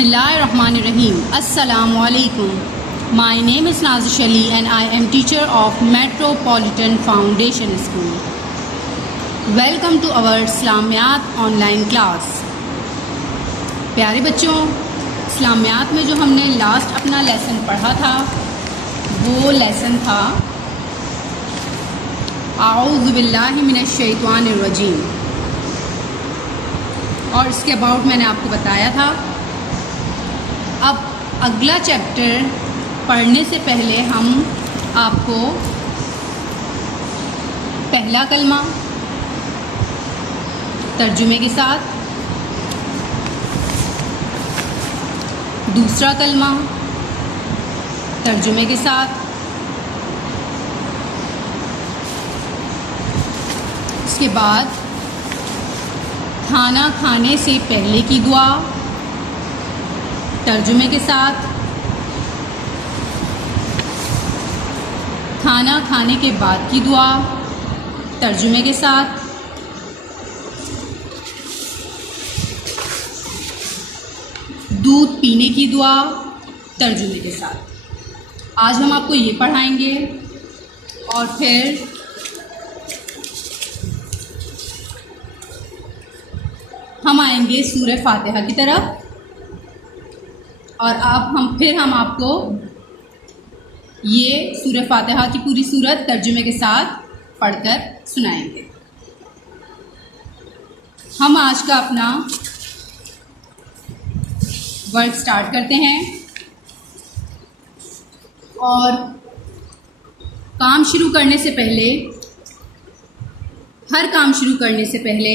Bismillahirrahmanirrahim. Assalamu alaikum. My name is Nazish Ali and I am teacher of Metropolitan Foundation School. Welcome to our Islamiyat online class. پیارے بچوں، اسلامیات میں جو ہم نے last اپنا lesson پڑھا تھا وہ لیسن تھا اعوذ باللہ من الشیطان الرجیم، اور اس کے اباؤٹ میں نے آپ کو بتایا تھا. اب اگلا چیپٹر پڑھنے سے پہلے ہم آپ کو پہلا کلمہ ترجمے کے ساتھ، دوسرا کلمہ ترجمے کے ساتھ، اس کے بعد کھانا کھانے سے پہلے کی دعا ترجمے کے ساتھ، کھانا کھانے کے بعد کی دعا ترجمے کے ساتھ، دودھ پینے کی دعا ترجمے کے ساتھ. آج ہم آپ کو یہ پڑھائیں گے اور پھر ہم آئیں گے سورہ فاتحہ کی طرف، اور پھر ہم آپ کو یہ سورہ فاتحہ کی پوری سورت ترجمے کے ساتھ پڑھ کر سنائیں گے. ہم آج کا اپنا ورک سٹارٹ کرتے ہیں، اور کام شروع کرنے سے پہلے، ہر کام شروع کرنے سے پہلے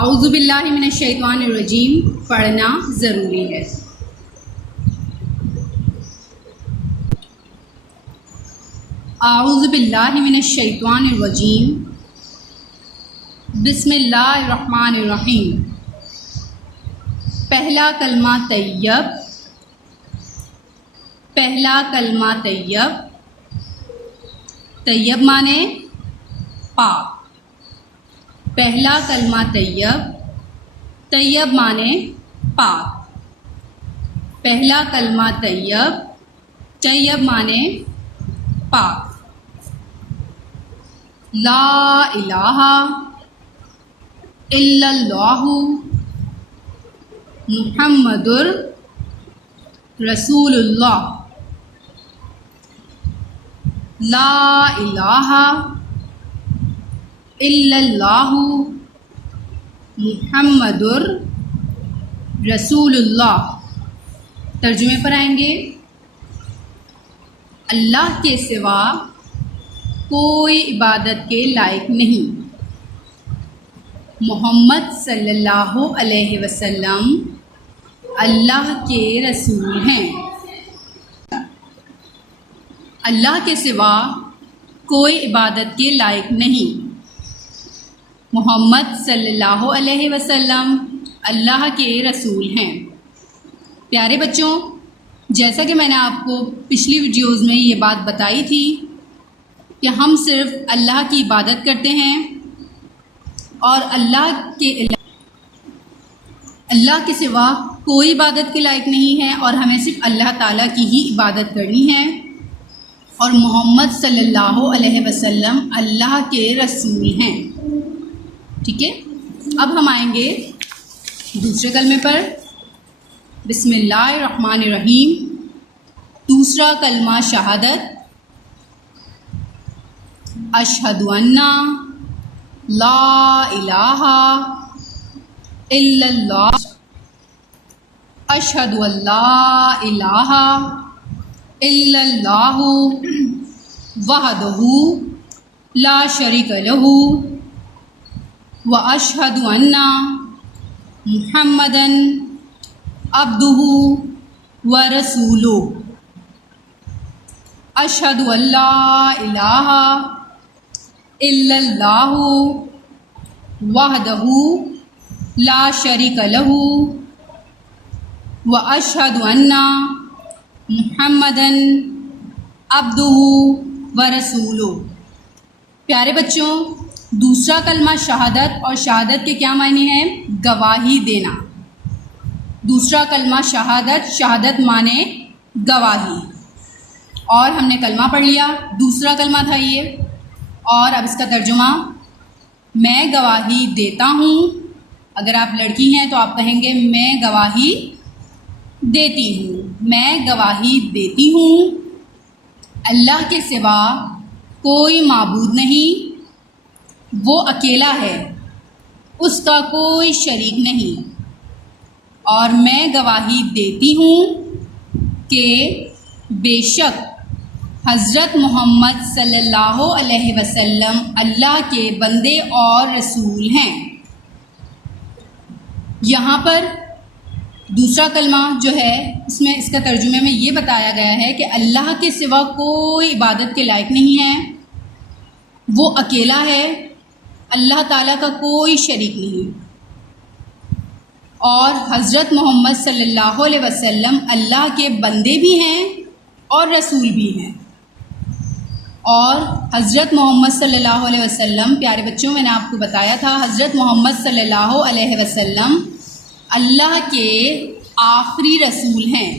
اعوذ باللہ من الشیطان الرجیم پڑھنا ضروری ہے. اعوذ باللہ من الشیطان الرجیم، بسم اللہ الرحمن الرحیم. پہلا کلمہ طیب، پہلا کلمہ طیب. طیب معنی پاک. پہلا کلمہ طیب، طیب معنی پاک. پہلا کلمہ طیب، طیب معنی پاک. لا الہ الا اللہ محمد رسول اللہ. لا الہ الا اللہ محمد رسول اللہ. ترجمے پر آئیں گے. اللہ کے سوا کوئی عبادت کے لائق نہیں. محمد صلی اللہ علیہ وسلم اللہ کے رسول ہیں. اللہ کے سوا کوئی عبادت کے لائق نہیں. محمد صلی اللہ علیہ وسلم اللہ کے رسول ہیں. پیارے بچوں، جیسا کہ میں نے آپ کو پچھلی ویڈیوز میں یہ بات بتائی تھی کہ ہم صرف اللہ کی عبادت کرتے ہیں، اور اللہ کے سوا کوئی عبادت کے لائق نہیں ہے، اور ہمیں صرف اللہ تعالیٰ کی ہی عبادت کرنی ہے، اور محمد صلی اللہ علیہ وسلم اللہ کے رسول ہیں. ٹھیک ہے، اب ہم آئیں گے دوسرے کلمے پر. بسم اللہ الرحمن الرحیم. دوسرا کلمہ شہادت. اشہد ان لا الہ الا اللہ. اشہد ان لا الہ الا اللہ وحدہ لا شریک لہ واشہد ان محمدا عبدہ ورسولہ. اشہد ان لا الہ الا اللہ وحدہ لا شریک لہ واشہد ان محمدا عبدہ ورسولہ. پیارے بچوں، دوسرا کلمہ شہادت، اور شہادت کے کیا معنی ہیں؟ گواہی دینا. دوسرا کلمہ شہادت، شہادت مانے گواہی، اور ہم نے کلمہ پڑھ لیا، دوسرا کلمہ تھا یہ، اور اب اس کا ترجمہ، میں گواہی دیتا ہوں۔ اگر آپ لڑکی ہیں تو آپ کہیں گے میں گواہی دیتی ہوں، میں گواہی دیتی ہوں، اللہ کے سوا کوئی معبود نہیں، وہ اکیلا ہے، اس کا کوئی شریک نہیں، اور میں گواہی دیتی ہوں کہ بے شک حضرت محمد صلی اللہ علیہ وسلم اللہ کے بندے اور رسول ہیں۔ یہاں پر دوسرا کلمہ جو ہے اس میں اس کا ترجمے میں یہ بتایا گیا ہے کہ اللہ کے سوا کوئی عبادت کے لائق نہیں ہے، وہ اکیلا ہے، اللہ تعالیٰ کا کوئی شریک نہیں، اور حضرت محمد صلی اللہ علیہ وسلم اللہ کے بندے بھی ہیں اور رسول بھی ہیں۔ اور حضرت محمد صلی اللہ علیہ وسلم، پیارے بچوں میں نے آپ کو بتایا تھا، حضرت محمد صلی اللہ علیہ وسلم اللہ کے آخری رسول ہیں۔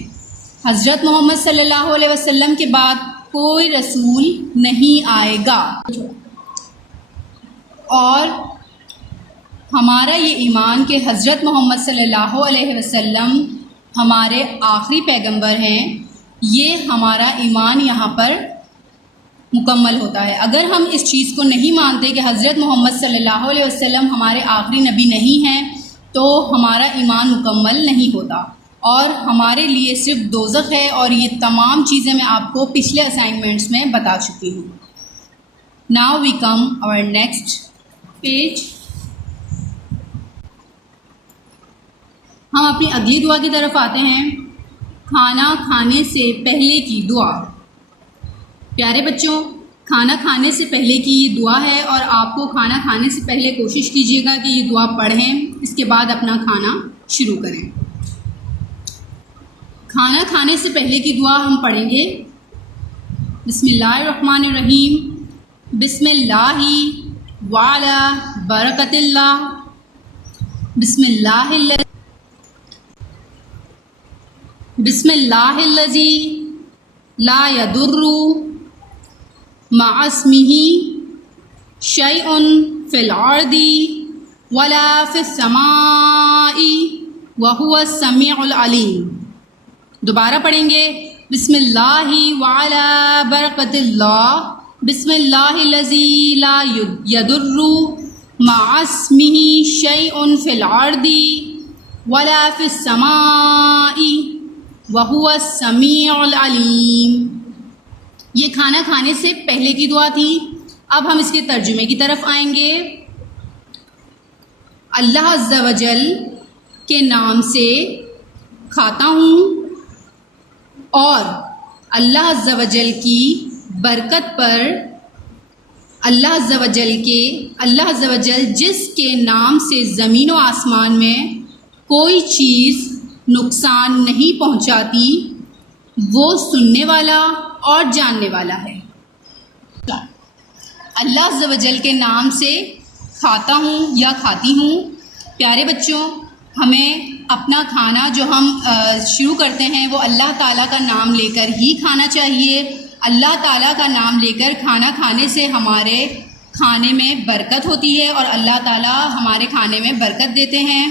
حضرت محمد صلی اللہ علیہ وسلم کے بعد کوئی رسول نہیں آئے گا، اور ہمارا یہ ایمان کہ حضرت محمد صلی اللہ علیہ وسلم ہمارے آخری پیغمبر ہیں، یہ ہمارا ایمان یہاں پر مکمل ہوتا ہے۔ اگر ہم اس چیز کو نہیں مانتے کہ حضرت محمد صلی اللہ علیہ وسلم ہمارے آخری نبی نہیں ہیں تو ہمارا ایمان مکمل نہیں ہوتا، اور ہمارے لیے صرف دوزخ ہے، اور یہ تمام چیزیں میں آپ کو پچھلے اسائنمنٹس میں بتا چکی ہوں۔ ناؤ وی کم اور نیکسٹ پیج۔ ہم اپنی اگلی دعا کی طرف آتے ہیں، کھانا کھانے سے پہلے کی دعا۔ پیارے بچوں، کھانا کھانے سے پہلے کی یہ دعا ہے، اور آپ کو کھانا کھانے سے پہلے کوشش کیجیے گا کہ یہ دعا پڑھیں، اس کے بعد اپنا کھانا شروع کریں۔ کھانا کھانے سے پہلے کی دعا ہم پڑھیں گے، بسم اللہ الرحمن الرحیم، بسم اللہ وعلی برکت اللہ، بسم اللہ الذی لا یضر مع اسمہ شیء فی الارض ولا فی السماء وہو السمیع العلیم۔ دوبارہ پڑھیں گے، بسم اللہ وعلی برکت اللہ، بسم اللہ الذی لا یضر مع اسمہ شیء فی الارض ولا فی السماء وہو السمیع العلیم۔ یہ کھانا کھانے سے پہلے کی دعا تھی۔ اب ہم اس کے ترجمے کی طرف آئیں گے۔ اللہ عز و جل کے نام سے کھاتا ہوں، اور اللہ عز و جل کی برکت پر، اللہ عز و جل جس کے نام سے زمین و آسمان میں کوئی چیز نقصان نہیں پہنچاتی، وہ سننے والا اور جاننے والا ہے۔ اللہ عز و جل کے نام سے کھاتا ہوں یا کھاتی ہوں۔ پیارے بچوں، ہمیں اپنا کھانا جو ہم شروع کرتے ہیں وہ اللہ تعالیٰ کا نام لے کر ہی کھانا چاہیے۔ اللہ تعالیٰ کا نام لے کر کھانا کھانے سے ہمارے کھانے میں برکت ہوتی ہے، اور اللہ تعالیٰ ہمارے کھانے میں برکت دیتے ہیں۔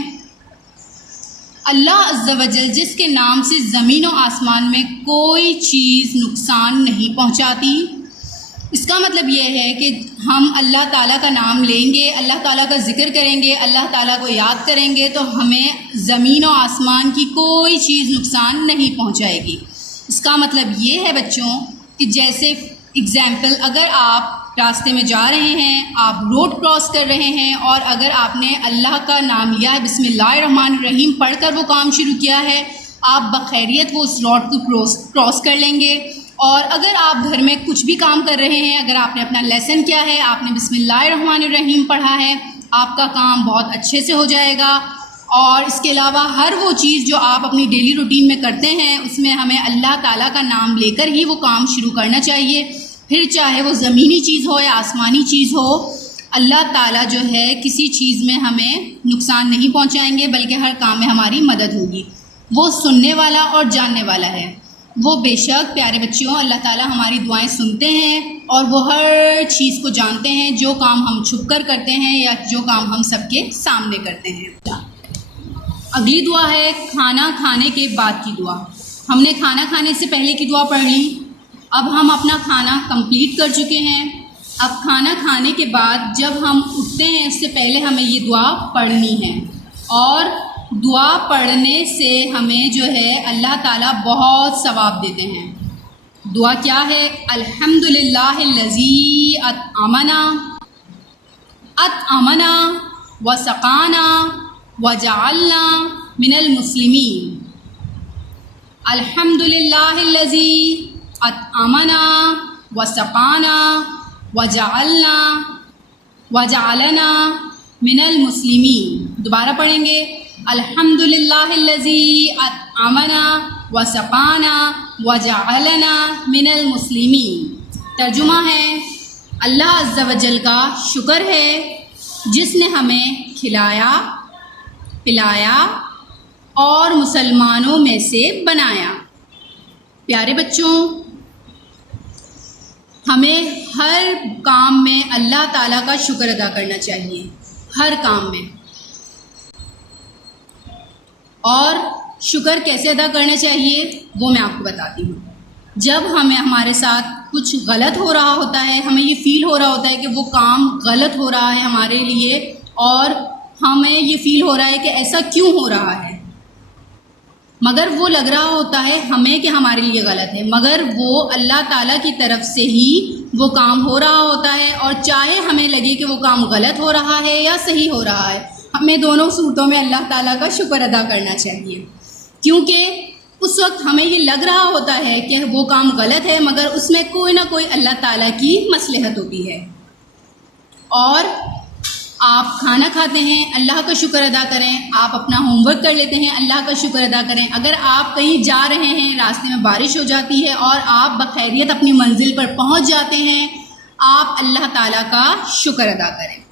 اللہ عز و جل جس کے نام سے زمین و آسمان میں کوئی چیز نقصان نہیں پہنچاتی، اس کا مطلب یہ ہے کہ ہم اللہ تعالیٰ کا نام لیں گے، اللہ تعالیٰ کا ذکر کریں گے، اللہ تعالیٰ کو یاد کریں گے، تو ہمیں زمین و آسمان کی کوئی چیز نقصان نہیں پہنچائے گی۔ اس کا مطلب یہ ہے بچوں کہ جیسے اگزامپل، اگر آپ راستے میں جا رہے ہیں، آپ روڈ کراس کر رہے ہیں، اور اگر آپ نے اللہ کا نام لیا ہے، بسم اللہ الرحمن الرحیم پڑھ کر وہ کام شروع کیا ہے، آپ بخیریت وہ اس روڈ کو کراس کر لیں گے۔ اور اگر آپ گھر میں کچھ بھی کام کر رہے ہیں، اگر آپ نے اپنا لیسن کیا ہے، آپ نے بسم اللہ الرحمن الرحیم پڑھا ہے، آپ کا کام بہت اچھے سے ہو جائے گا۔ اور اس کے علاوہ ہر وہ چیز جو آپ اپنی ڈیلی روٹین میں کرتے ہیں، اس میں ہمیں اللہ تعالیٰ کا نام لے کر ہی وہ کام شروع کرنا چاہیے، پھر چاہے وہ زمینی چیز ہو یا آسمانی چیز ہو۔ اللہ تعالیٰ جو ہے کسی چیز میں ہمیں نقصان نہیں پہنچائیں گے، بلکہ ہر کام میں ہماری مدد ہوگی۔ وہ سننے والا اور جاننے والا ہے۔ وہ بے شک پیارے بچوں اللہ تعالیٰ ہماری دعائیں سنتے ہیں اور وہ ہر چیز کو جانتے ہیں، جو کام ہم چھپ کر کرتے ہیں یا جو کام ہم سب کے سامنے کرتے ہیں۔ اگلی دعا ہے کھانا کھانے کے بعد کی دعا۔ ہم نے کھانا کھانے سے پہلے کی دعا پڑھ لی، اب ہم اپنا کھانا کمپلیٹ کر چکے ہیں۔ اب کھانا کھانے کے بعد جب ہم اٹھتے ہیں اس سے پہلے ہمیں یہ دعا پڑھنی ہے، اور دعا پڑھنے سے ہمیں جو ہے اللہ تعالیٰ بہت ثواب دیتے ہیں۔ دعا کیا ہے؟ الحمدللہ الذی اطعمنا وسقانا وجعلنا من المسلمین۔ الحمدللہ الذی اطعمنا وسقانا وجعلنا من المسلمین۔ دوبارہ پڑھیں گے، الحمدللہ الذی اطعمنا وسقانا وجعلنا من المسلمین۔ ترجمہ ہے، اللہ عز و جل کا شکر ہے جس نے ہمیں کھلایا پلایا اور مسلمانوں میں سے بنایا۔ پیارے بچوں، ہمیں ہر کام میں اللہ تعالیٰ کا شکر ادا کرنا چاہیے، ہر کام میں۔ اور شکر کیسے ادا کرنا چاہیے وہ میں آپ کو بتاتی ہوں۔ جب ہمارے ساتھ کچھ غلط ہو رہا ہوتا ہے، ہمیں یہ فیل ہو رہا ہوتا ہے کہ وہ کام غلط ہو رہا ہے ہمارے لیے، اور ہمیں یہ فیل ہو رہا ہے کہ ایسا کیوں ہو رہا ہے، مگر وہ لگ رہا ہوتا ہے ہمیں کہ ہمارے لیے غلط ہے، مگر وہ اللہ تعالیٰ کی طرف سے ہی وہ کام ہو رہا ہوتا ہے۔ اور چاہے ہمیں لگے کہ وہ کام غلط ہو رہا ہے یا صحیح ہو رہا ہے، ہمیں دونوں صورتوں میں اللہ تعالیٰ کا شکر ادا کرنا چاہیے، کیونکہ اس وقت ہمیں یہ لگ رہا ہوتا ہے کہ وہ کام غلط ہے، مگر اس میں کوئی نہ کوئی اللہ تعالیٰ کی مصلحت ہوتی ہے۔ اور آپ کھانا کھاتے ہیں، اللہ کا شکر ادا کریں۔ آپ اپنا ہوم ورک کر لیتے ہیں، اللہ کا شکر ادا کریں۔ اگر آپ کہیں جا رہے ہیں، راستے میں بارش ہو جاتی ہے اور آپ بخیریت اپنی منزل پر پہنچ جاتے ہیں، آپ اللہ تعالیٰ کا شکر ادا کریں۔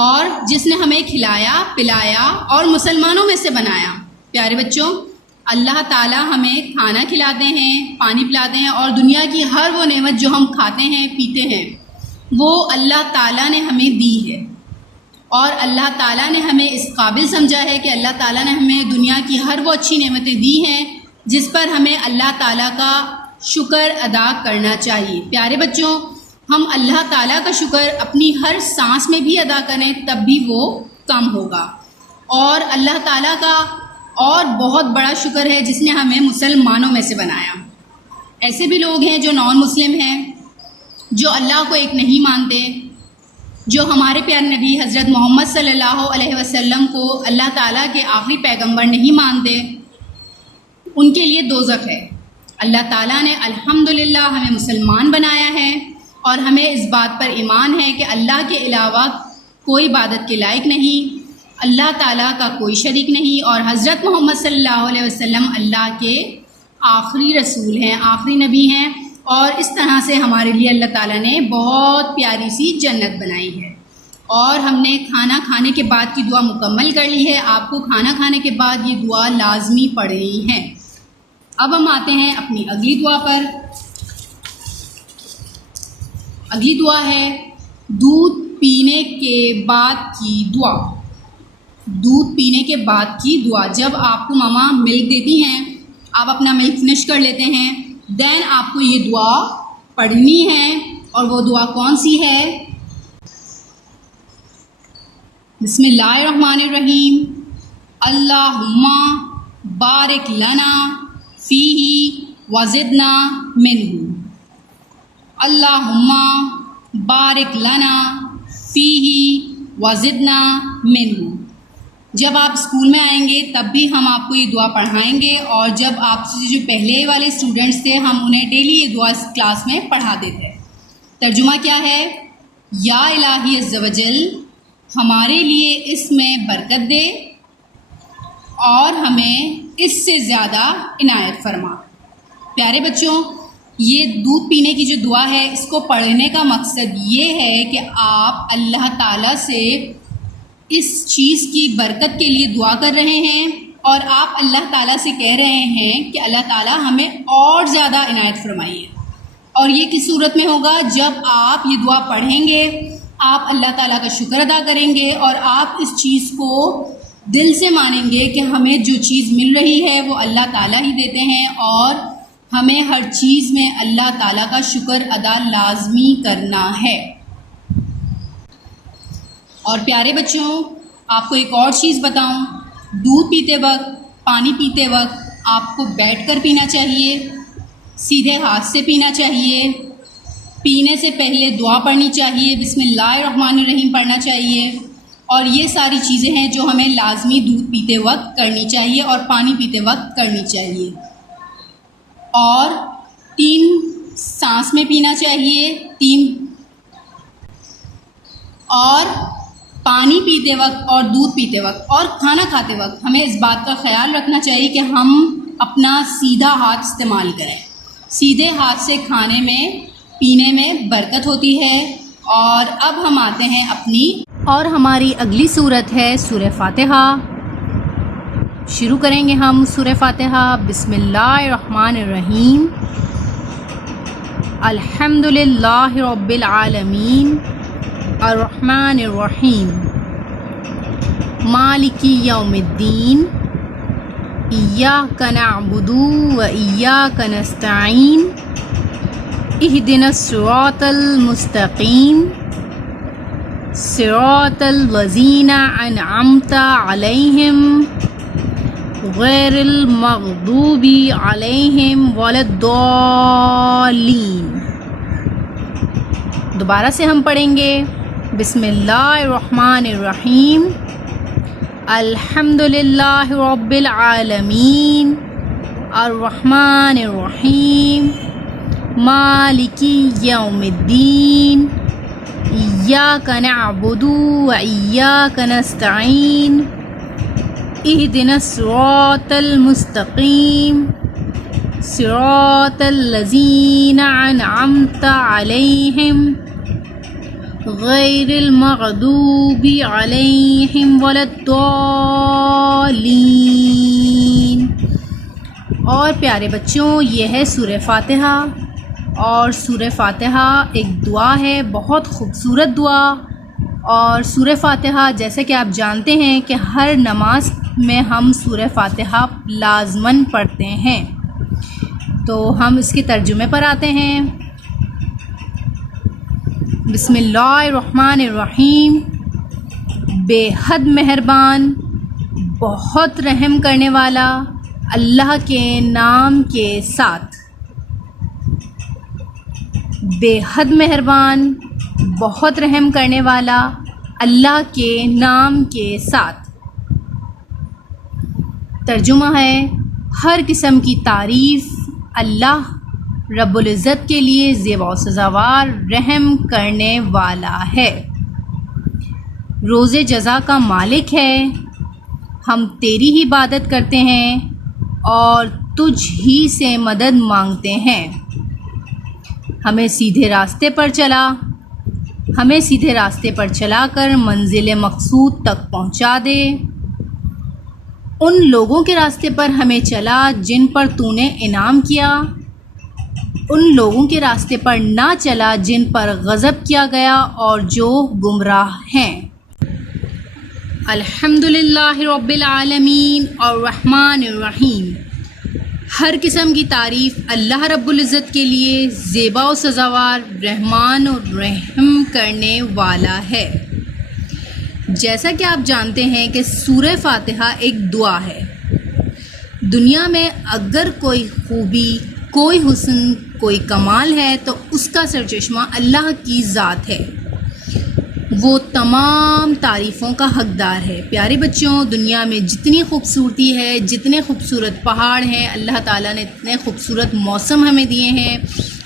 اور جس نے ہمیں کھلایا پلایا اور مسلمانوں میں سے بنایا۔ پیارے بچوں، اللہ تعالیٰ ہمیں کھانا کھلاتے ہیں، پانی پلاتے ہیں، اور دنیا کی ہر وہ نعمت جو ہم کھاتے ہیں پیتے ہیں وہ اللہ تعالیٰ نے ہمیں دی ہے، اور اللہ تعالیٰ نے ہمیں اس قابل سمجھا ہے کہ اللہ تعالیٰ نے ہمیں دنیا کی ہر وہ اچھی نعمتیں دی ہیں جس پر ہمیں اللہ تعالیٰ کا شکر ادا کرنا چاہیے۔ پیارے بچوں، ہم اللہ تعالیٰ کا شکر اپنی ہر سانس میں بھی ادا کریں تب بھی وہ کم ہوگا۔ اور اللہ تعالیٰ کا اور بہت بڑا شکر ہے جس نے ہمیں مسلمانوں میں سے بنایا۔ ایسے بھی لوگ ہیں جو نان مسلم ہیں، جو اللہ کو ایک نہیں مانتے، جو ہمارے پیارے نبی حضرت محمد صلی اللہ علیہ وسلم کو اللہ تعالیٰ کے آخری پیغمبر نہیں مانتے، ان کے لیے دوزخ ہے۔ اللہ تعالیٰ نے الحمدللہ ہمیں مسلمان بنایا ہے، اور ہمیں اس بات پر ایمان ہے کہ اللہ کے علاوہ کوئی عبادت کے لائق نہیں، اللہ تعالیٰ کا کوئی شریک نہیں، اور حضرت محمد صلی اللہ علیہ وسلم اللہ کے آخری رسول ہیں، آخری نبی ہیں۔ اور اس طرح سے ہمارے لیے اللہ تعالیٰ نے بہت پیاری سی جنت بنائی ہے۔ اور ہم نے کھانا کھانے کے بعد کی دعا مکمل کر لی ہے۔ آپ کو کھانا کھانے کے بعد یہ دعا لازمی پڑھنی ہے۔ اب ہم آتے ہیں اپنی اگلی دعا پر۔ اگلی دعا ہے دودھ پینے کے بعد کی دعا۔ دودھ پینے کے بعد کی دعا، جب آپ کو ماما ملک دیتی ہیں، آپ اپنا ملک فنش کر لیتے ہیں، دین آپ کو یہ دعا پڑھنی ہے۔ اور وہ دعا کون سی ہے؟ بسم اللہ الرحمن الرحیم، اللہم بارک لنا فیہ وزدنا منہ۔ اللہم بارک لنا فیہ وزدنا منہ۔ جب آپ اسکول میں آئیں گے تب بھی ہم آپ کو یہ دعا پڑھائیں گے، اور جب آپ سے جو پہلے والے اسٹوڈنٹس تھے ہم انہیں ڈیلی یہ دعا اس کلاس میں پڑھاتے تھے۔ ترجمہ کیا ہے؟ یا الہی عز و جل ہمارے لیے اس میں برکت دے اور ہمیں اس سے زیادہ عنایت فرما۔ پیارے بچوں، یہ دودھ پینے کی جو دعا ہے اس کو پڑھنے کا مقصد یہ ہے کہ آپ اللہ تعالیٰ سے اس چیز کی برکت کے لیے دعا کر رہے ہیں اور آپ اللہ تعالیٰ سے کہہ رہے ہیں کہ اللہ تعالیٰ ہمیں اور زیادہ عنایت فرمائیے. اور یہ کس صورت میں ہوگا؟ جب آپ یہ دعا پڑھیں گے، آپ اللہ تعالیٰ کا شکر ادا کریں گے اور آپ اس چیز کو دل سے مانیں گے کہ ہمیں جو چیز مل رہی ہے وہ اللہ تعالیٰ ہی دیتے ہیں، اور ہمیں ہر چیز میں اللہ تعالیٰ کا شکر ادا لازمی کرنا ہے. اور پیارے بچوں، آپ کو ایک اور چیز بتاؤں، دودھ پیتے وقت، پانی پیتے وقت آپ کو بیٹھ کر پینا چاہیے، سیدھے ہاتھ سے پینا چاہیے، پینے سے پہلے دعا پڑھنی چاہیے، بسم اللہ الرحمن الرحیم پڑھنا چاہیے. اور یہ ساری چیزیں ہیں جو ہمیں لازمی دودھ پیتے وقت کرنی چاہیے اور پانی پیتے وقت کرنی چاہیے. اور 3 سانس میں پینا چاہیے، 3 اور پانی پیتے وقت اور دودھ پیتے وقت اور کھانا کھاتے وقت ہمیں اس بات کا خیال رکھنا چاہیے کہ ہم اپنا سیدھا ہاتھ استعمال کریں. سیدھے ہاتھ سے کھانے میں پینے میں برکت ہوتی ہے. اور اب ہم آتے ہیں اور ہماری اگلی صورت ہے سورہ فاتحہ. شروع کریں گے ہم سورہ فاتحہ. بسم اللہ الرحمن الرحیم. الحمد للہ رب العالمین الرحمن الرحیم مالک یوم الدین ایاک نعبد و ایاک نستعین اہدنا الصراط المستقیم صراط الذین انعمت علیہم غیر المغضوب علیہم ولا الضالین. دوبارہ سے ہم پڑھیں گے. بسم اللہ الرحمن الرحیم. الحمد للہ رب العالمین الرحمن الرحیم مالک یوم الدین ایاک نعبد و ایاک نستعین اہدنا الصراط المستقیم صراط الذین انعمت علیہم غیر المغضوب علیہم ولا الضالین. اور پیارے بچوں، یہ ہے سورہ فاتحہ. اور سورہ فاتحہ ایک دعا ہے، بہت خوبصورت دعا. اور سورہ فاتحہ جیسے کہ آپ جانتے ہیں کہ ہر نماز میں ہم سورہ فاتحہ لازماً پڑھتے ہیں. تو ہم اس کے ترجمے پر آتے ہیں. بسم اللہ الرحمن الرحیم. بے حد مہربان، بہت رحم کرنے والا اللہ کے نام کے ساتھ. بے حد مہربان، بہت رحم کرنے والا اللہ کے نام کے ساتھ. ترجمہ ہے: ہر قسم کی تعریف اللہ رب العزت کے لیے زیبا و سزاوار رحم کرنے والا ہے، روز جزا کا مالک ہے. ہم تیری ہی عبادت کرتے ہیں اور تجھ ہی سے مدد مانگتے ہیں. ہمیں سیدھے راستے پر چلا کر منزل مقصود تک پہنچا دے. ان لوگوں کے راستے پر ہمیں چلا جن پر تو نے انعام کیا، ان لوگوں کے راستے پر نہ چلا جن پر غضب کیا گیا اور جو گمراہ ہیں. الحمد للہ رب العالمین الرحمن الرحیم. ہر قسم کی تعریف اللہ رب العزت کے لیے زیبا و سزاوار، رحمان اور رحم کرنے والا ہے. جیسا کہ آپ جانتے ہیں کہ سورہ فاتحہ ایک دعا ہے. دنیا میں اگر کوئی خوبی، کوئی حسن، کوئی کمال ہے تو اس کا سرچشمہ اللہ کی ذات ہے. وہ تمام تعریفوں کا حقدار ہے. پیارے بچوں، دنیا میں جتنی خوبصورتی ہے، جتنے خوبصورت پہاڑ ہیں، اللہ تعالیٰ نے اتنے خوبصورت موسم ہمیں دیے ہیں.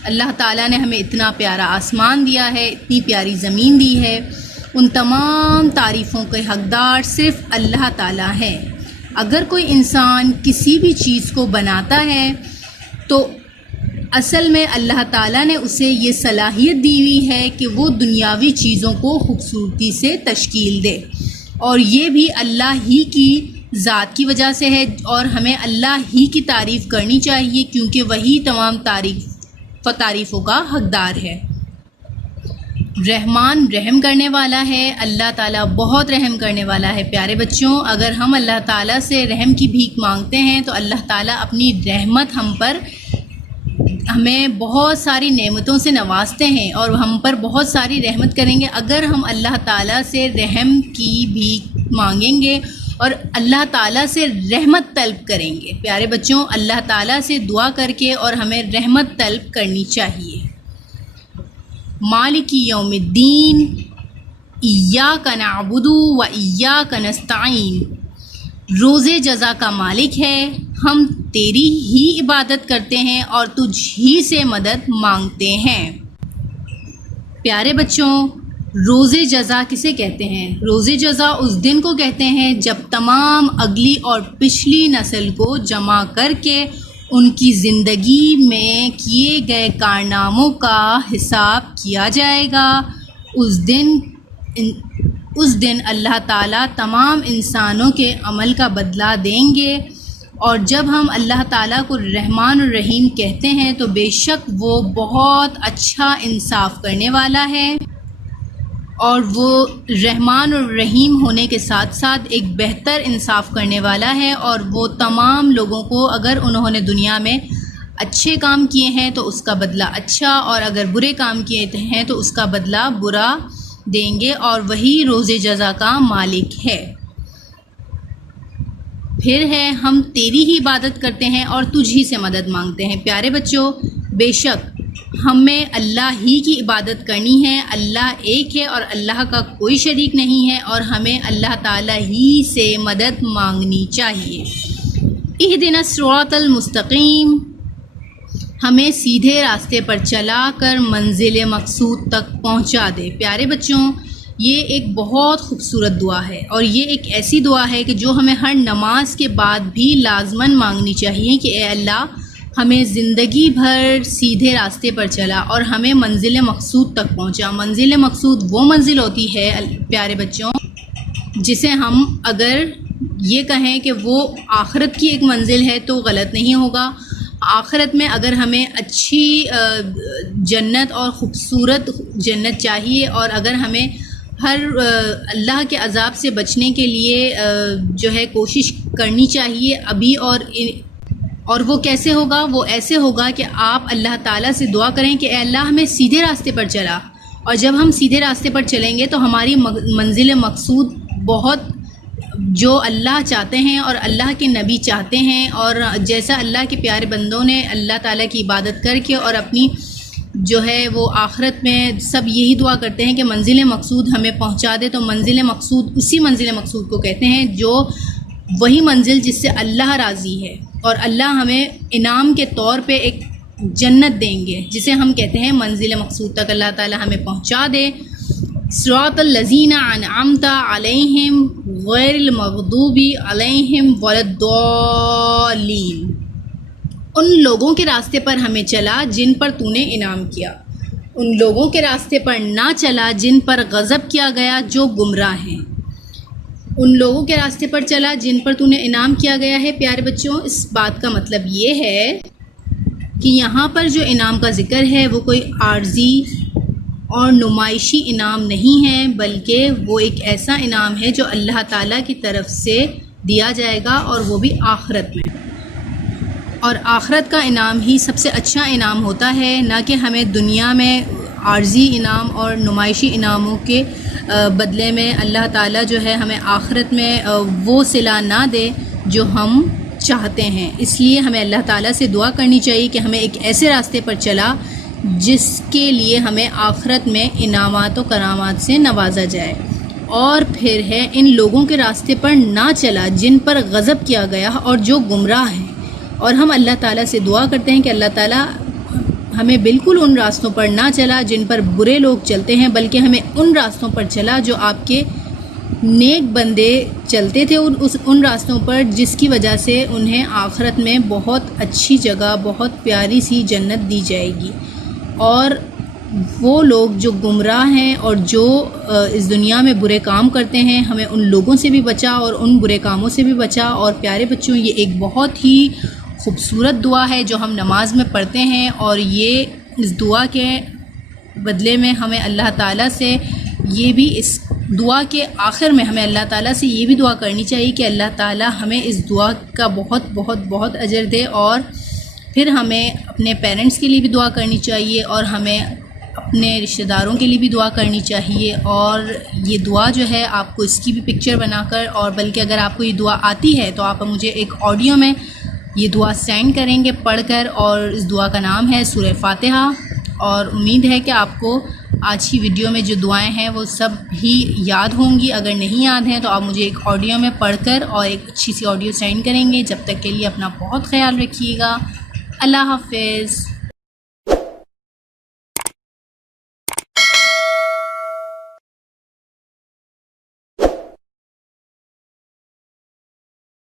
اللہ تعالیٰ نے ہمیں اتنا پیارا آسمان دیا ہے، اتنی پیاری زمین دی ہے. ان تمام تعریفوں کے حقدار صرف اللہ تعالیٰ ہے. اگر کوئی انسان کسی بھی چیز کو بناتا ہے تو اصل میں اللہ تعالیٰ نے اسے یہ صلاحیت دی ہوئی ہے کہ وہ دنیاوی چیزوں کو خوبصورتی سے تشکیل دے، اور یہ بھی اللہ ہی کی ذات کی وجہ سے ہے، اور ہمیں اللہ ہی کی تعریف کرنی چاہیے کیونکہ وہی تمام تعریفوں کا حقدار ہے۔ رحمان رحم کرنے والا ہے، اللہ تعالیٰ بہت رحم کرنے والا ہے۔ پیارے بچوں، اگر ہم اللہ تعالیٰ سے رحم کی بھیک مانگتے ہیں تو اللہ تعالیٰ اپنی رحمت ہمیں بہت ساری نعمتوں سے نوازتے ہیں اور ہم پر بہت ساری رحمت کریں گے اگر ہم اللہ تعالیٰ سے رحم کی بھیک مانگیں گے اور اللہ تعالیٰ سے رحمت طلب کریں گے۔ پیارے بچوں، اللہ تعالیٰ سے دعا کر کے اور ہمیں رحمت طلب کرنی چاہیے۔ مالک یوم الدین، ایاک نعبد و ایاک نستعین، روز جزا کا مالک ہے، ہم تیری ہی عبادت کرتے ہیں اور تجھ ہی سے مدد مانگتے ہیں۔ پیارے بچوں، روز جزا کسے کہتے ہیں؟ روز جزا اس دن کو کہتے ہیں جب تمام اگلی اور پچھلی نسل کو جمع کر کے ان کی زندگی میں کیے گئے کارناموں کا حساب کیا جائے گا۔ اس دن اللہ تعالیٰ تمام انسانوں کے عمل کا بدلہ دیں گے، اور جب ہم اللہ تعالیٰ کو رحمان الرحیم کہتے ہیں تو بے شک وہ بہت اچھا انصاف کرنے والا ہے، اور وہ رحمان الرحیم ہونے کے ساتھ ساتھ ایک بہتر انصاف کرنے والا ہے، اور وہ تمام لوگوں کو اگر انہوں نے دنیا میں اچھے کام کیے ہیں تو اس کا بدلہ اچھا، اور اگر برے کام کیے ہیں تو اس کا بدلہ برا دیں گے، اور وہی روز جزا کا مالک ہے۔ پھر ہے ہم تیری ہی عبادت کرتے ہیں اور تجھ ہی سے مدد مانگتے ہیں۔ پیارے بچوں، بے شک ہمیں اللہ ہی کی عبادت کرنی ہے، اللہ ایک ہے اور اللہ کا کوئی شریک نہیں ہے، اور ہمیں اللہ تعالیٰ ہی سے مدد مانگنی چاہیے۔ اہدنا الصراط المستقیم، ہمیں سیدھے راستے پر چلا کر منزل مقصود تک پہنچا دے۔ پیارے بچوں، یہ ایک بہت خوبصورت دعا ہے، اور یہ ایک ایسی دعا ہے کہ جو ہمیں ہر نماز کے بعد بھی لازماً مانگنی چاہیے کہ اے اللہ ہمیں زندگی بھر سیدھے راستے پر چلا اور ہمیں منزل مقصود تک پہنچا۔ منزل مقصود وہ منزل ہوتی ہے پیارے بچوں جسے ہم اگر یہ کہیں کہ وہ آخرت کی ایک منزل ہے تو غلط نہیں ہوگا۔ آخرت میں اگر ہمیں اچھی جنت اور خوبصورت جنت چاہیے، اور اگر ہمیں ہر اللہ کے عذاب سے بچنے کے لیے جو ہے کوشش کرنی چاہیے ابھی، اور وہ کیسے ہوگا؟ وہ ایسے ہوگا کہ آپ اللہ تعالیٰ سے دعا کریں کہ اے اللہ ہمیں سیدھے راستے پر چلا، اور جب ہم سیدھے راستے پر چلیں گے تو ہماری منزل مقصود بہت جو اللہ چاہتے ہیں اور اللہ کے نبی چاہتے ہیں، اور جیسا اللہ کے پیارے بندوں نے اللہ تعالیٰ کی عبادت کر کے اور اپنی جو ہے وہ آخرت میں سب یہی دعا کرتے ہیں کہ منزل مقصود ہمیں پہنچا دے، تو منزل مقصود اسی منزل مقصود کو کہتے ہیں جو وہی منزل جس سے اللہ راضی ہے، اور اللہ ہمیں انعام کے طور پہ ایک جنت دیں گے جسے ہم کہتے ہیں منزل مقصود تک اللہ تعالیٰ ہمیں پہنچا دے۔ صراط الذین انعمت علیہم غیر المغضوب علیہم ولا الضالین، ان لوگوں کے راستے پر ہمیں چلا جن پر تو نے انعام کیا، ان لوگوں کے راستے پر نہ چلا جن پر غضب کیا گیا جو گمراہ ہیں، ان لوگوں کے راستے پر چلا جن پر تو نے انعام کیا گیا ہے۔ پیارے بچوں، اس بات کا مطلب یہ ہے کہ یہاں پر جو انعام کا ذکر ہے وہ کوئی عارضی اور نمائشی انعام نہیں ہے، بلکہ وہ ایک ایسا انعام ہے جو اللہ تعالیٰ کی طرف سے دیا جائے گا، اور وہ بھی آخرت میں، اور آخرت کا انعام ہی سب سے اچھا انعام ہوتا ہے، نہ کہ ہمیں دنیا میں عارضی انعام اور نمائشی انعاموں کے بدلے میں اللہ تعالیٰ جو ہے ہمیں آخرت میں وہ صلہ نہ دے جو ہم چاہتے ہیں۔ اس لیے ہمیں اللہ تعالیٰ سے دعا کرنی چاہیے کہ ہمیں ایک ایسے راستے پر چلا جس کے لیے ہمیں آخرت میں انعامات و کرامات سے نوازا جائے۔ اور پھر ہے ان لوگوں کے راستے پر نہ چلا جن پر غضب کیا گیا اور جو گمراہ ہیں، اور ہم اللہ تعالیٰ سے دعا کرتے ہیں کہ اللہ تعالیٰ ہمیں بالکل ان راستوں پر نہ چلا جن پر برے لوگ چلتے ہیں، بلکہ ہمیں ان راستوں پر چلا جو آپ کے نیک بندے چلتے تھے، ان راستوں پر جس کی وجہ سے انہیں آخرت میں بہت اچھی جگہ، بہت پیاری سی جنت دی جائے گی، اور وہ لوگ جو گمراہ ہیں اور جو اس دنیا میں برے کام کرتے ہیں، ہمیں ان لوگوں سے بھی بچا اور ان برے کاموں سے بھی بچا۔ اور پیارے بچوں، یہ ایک بہت ہی خوبصورت دعا ہے جو ہم نماز میں پڑھتے ہیں، اور یہ اس دعا کے بدلے میں ہمیں اللہ تعالیٰ سے یہ بھی، اس دعا کے آخر میں ہمیں اللہ تعالیٰ سے یہ بھی دعا کرنی چاہیے کہ اللہ تعالیٰ ہمیں اس دعا کا بہت بہت بہت اجر دے، اور پھر ہمیں اپنے پیرنٹس کے لیے بھی دعا کرنی چاہیے، اور ہمیں اپنے رشتہ داروں کے لیے بھی دعا کرنی چاہیے۔ اور یہ دعا جو ہے آپ کو اس کی بھی پکچر بنا کر، اور بلکہ اگر آپ کو یہ دعا آتی ہے تو آپ مجھے ایک آڈیو میں یہ دعا سینڈ کریں گے پڑھ کر، اور اس دعا کا نام ہے سورہ فاتحہ۔ اور امید ہے کہ آپ کو آج کی ویڈیو میں جو دعائیں ہیں وہ سب ہی یاد ہوں گی۔ اگر نہیں یاد ہیں تو آپ مجھے ایک آڈیو میں پڑھ کر اور ایک اچھی سی آڈیو سینڈ کریں گے۔ جب تک کے لیے اپنا بہت خیال رکھیے گا۔ اللہ حافظ۔